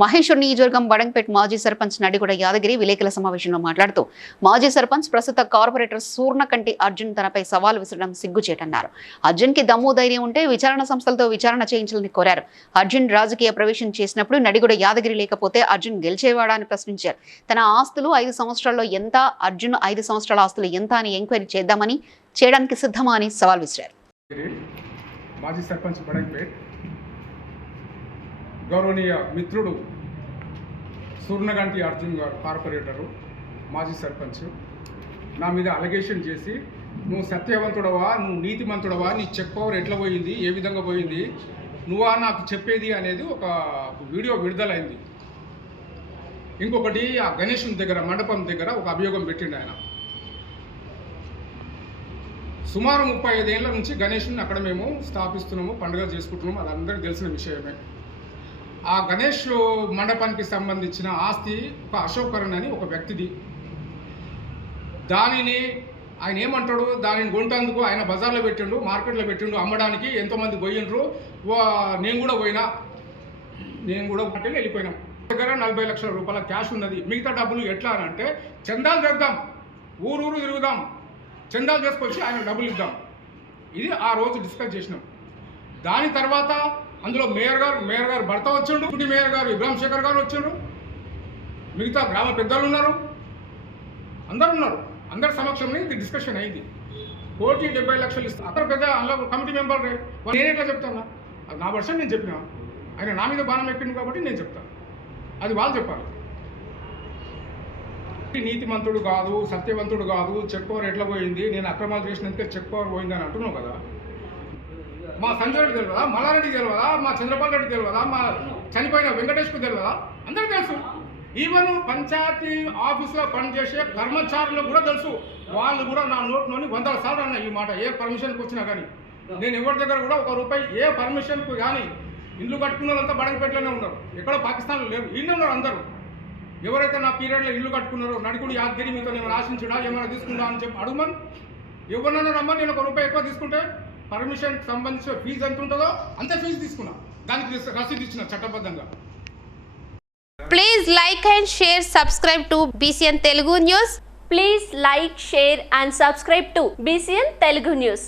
మహేశ్వర్ నియోజకవర్గం బడంపేట్ మాజీ సర్పంచ్ నడిగుడ యాదగిరి విలేకరుల సమావేశంలో మాట్లాడుతూ మాజీ సర్పంచ్ ప్రస్తుత కార్పొరేటర్ సూర్ణకంటి అర్జున్ తనపై సవాల్ విసరడం సిగ్గుచేటన్నారు. అర్జున్కి దమ్ము ధైర్యం ఉంటే విచారణ సంస్థలతో విచారణ చేయించాలని కోరారు. అర్జున్ రాజకీయ ప్రవేశం చేసినప్పుడు నడిగుడ యాదగిరి లేకపోతే అర్జున్ గెలిచేవాడా అని ప్రశ్నించారు. తన ఆస్తులు ఐదు సంవత్సరాల్లో ఎంత అర్జున్ ఐదు సంవత్సరాల ఆస్తులు ఎంత అని ఎంక్వైరీ చేద్దామని చేయడానికి సిద్ధమా అని సవాల్ విసిరారు. మాజీ సర్పంచ్ బడంపేట్ గౌరవనీయ మిత్రుడు సూర్ణగంటి అర్జున్ గారు కార్పొరేటరు మాజీ సర్పంచ్. నా మీద అలిగేషన్ చేసి నువ్వు సత్యవంతుడవా? నువ్వు నీతిమంతుడవా? నీ చెక్ పవర్ ఎట్లా పోయింది? ఏ విధంగా పోయింది? నువ్వా నాకు చెప్పేది? అనేది ఒక వీడియో విడుదలైంది. ఇంకొకటి ఆ గణేషుని దగ్గర మండపం దగ్గర ఒక అభియోగం పెట్టిండు ఆయన. సుమారు ముప్పై ఐదేళ్ళ నుంచి గణేష్ని అక్కడ మేము స్థాపిస్తున్నాము పండుగ చేసుకుంటున్నాము అది అందరికీ తెలిసిన విషయమే. ఆ గణేష్ మండపానికి సంబంధించిన ఆస్తి ఒక అశోకరణ్ అని ఒక వ్యక్తిది. దానిని ఆయన ఏమంటాడు? దానిని కొంటందుకు ఆయన బజార్లో పెట్టిండు మార్కెట్లో పెట్టిండు అమ్మడానికి ఎంతోమంది పోయిండ్రు. వా- నేను కూడా పోయినా. నేను కూడా ఒకటే వెళ్ళిపోయినాం. దగ్గర నలభై లక్షల రూపాయల క్యాష్ ఉన్నది. మిగతా డబ్బులు ఎట్లా అని అంటే చందాలు తెద్దాం ఊరూరు తిరుగుదాం చందాలు చేసుకొచ్చి ఆయన డబ్బులు ఇద్దాం. ఇది ఆ రోజు డిస్కస్ చేసినాం. దాని తర్వాత అందులో మేయర్ గారు మేయర్ గారు భర్త వచ్చిండు పుట్టి మేయర్ గారు ఇబ్రాహిం శేఖర్ గారు వచ్చిండ్రు మిగతా గ్రామ పెద్దలు ఉన్నారు. అందరు ఉన్నారు. అందరి సమక్షంలో ఇది డిస్కషన్ అయింది. కోటి డెబ్బై లక్షలు ఇస్తా అందరు పెద్ద అందులో కమిటీ మెంబర్ నేను ఎట్లా చెప్తాను? అది నా వర్షం నేను చెప్పిన. ఆయన నా మీద బాణం ఎక్కింది కాబట్టి నేను చెప్తాను అది వాళ్ళు చెప్పాలి. నీతిమంతుడు కాదు సత్యవంతుడు కాదు చెక్ పవర్ ఎట్లా పోయింది? నేను అక్రమాలు చేసినందుకే చెక్ పవర్ పోయింది అని అంటున్నావు కదా. మా సంజయ్ రెడ్డి తెలియదా? మల్లారెడ్డి తెలియదా? మా చంద్రపాల్ రెడ్డి తెలియదా? మా చనిపోయిన వెంకటేష్కు తెలియదా? అందరికీ తెలుసు. ఈవెన్ పంచాయతీ ఆఫీస్లో పనిచేసే కర్మచారులకు కూడా తెలుసు. వాళ్ళు కూడా నా నోట్లోని వందల సార్లు అన్న ఈ మాట. ఏ పర్మిషన్కి వచ్చినా కానీ. నేను ఎవరి దగ్గర కూడా ఒక రూపాయి ఏ పర్మిషన్కు కానీ ఇల్లు కట్టుకున్న వాళ్ళంతా బడంపేటలోనే ఉన్నారు. ఎక్కడో పాకిస్తాన్లో లేరు. ఇల్లు ఉన్నారు అందరూ. ఎవరైతే నా పీరియడ్లో ఇల్లు కట్టుకున్నారో నడుకుడు యాదగిరి మీతో నేను ఆశించడా ఏమైనా తీసుకుంటా అని చెప్పి అడుగుమని. ఎవరినైనా రమ్మని నేను ఒక రూపాయి ఎక్కువ తీసుకుంటే పర్మిషన్ సంబంధించిన ఫీజు ఎంత ఉంటుందో అంతే ఫీజు తీసుకున్నా దానికి రిస- రసీదు ఇచ్చిన చట్టబద్ధంగా Please like and share, subscribe to BCN Telugu News. Please like, share and subscribe to BCN Telugu News.